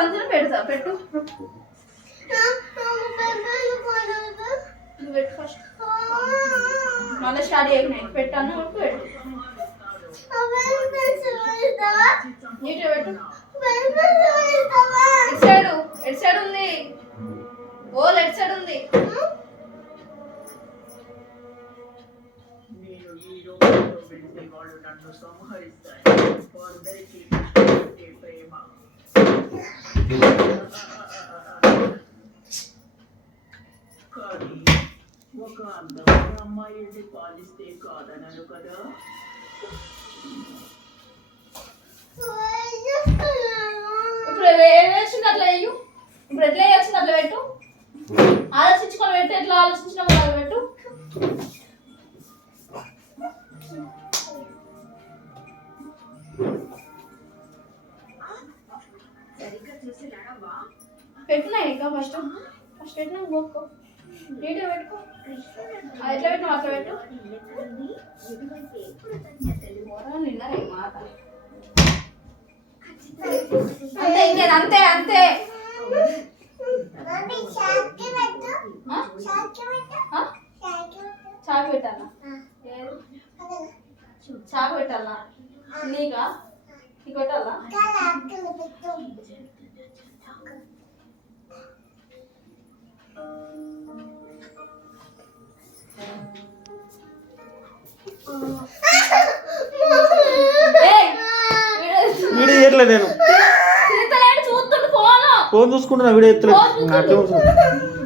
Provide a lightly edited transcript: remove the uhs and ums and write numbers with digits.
సంచులు పెడతా పెట్టు నువ్వు పెట్టు ఫస్ట్ మళ్ళీ స్టార్ట్ చేయకు పెట్టాను పెట్టు నీట్గా పెట్టు ఎటు సైడ్ ఉంది గోల్ ఎటు సైడ్ ఉంది ఒక అందమైన అమ్మాయి పాలిస్తే కాదనను కదా. ఇప్పుడు ఏమేసింది అట్లా అయ్యు ఇప్పుడు ఎట్లా వేయాల్సింది అట్లా పెట్టు ఆలోచించుకొని పెట్టు ఎట్లా ఆలోచించినావు అట్లా పెట్టు పెట్టినా ఇంకా ఫస్ట్ పెట్టినా పోక్కో నీట్గా పెట్టుకో ఎట్లా పెట్టినావు అట్లా పెట్టు నిన్న మాట అంతే ఇంకేది అంతే అంతే చాకు పెట్టాలా చాకు పెట్టాలా నీకా నీకు పెట్టాలా వీడియో చేయట్లేదు నేను చూస్తుంటే ఫోన్ చూసుకుంటున్నా వీడియో ఎత్తలేదు నాకేం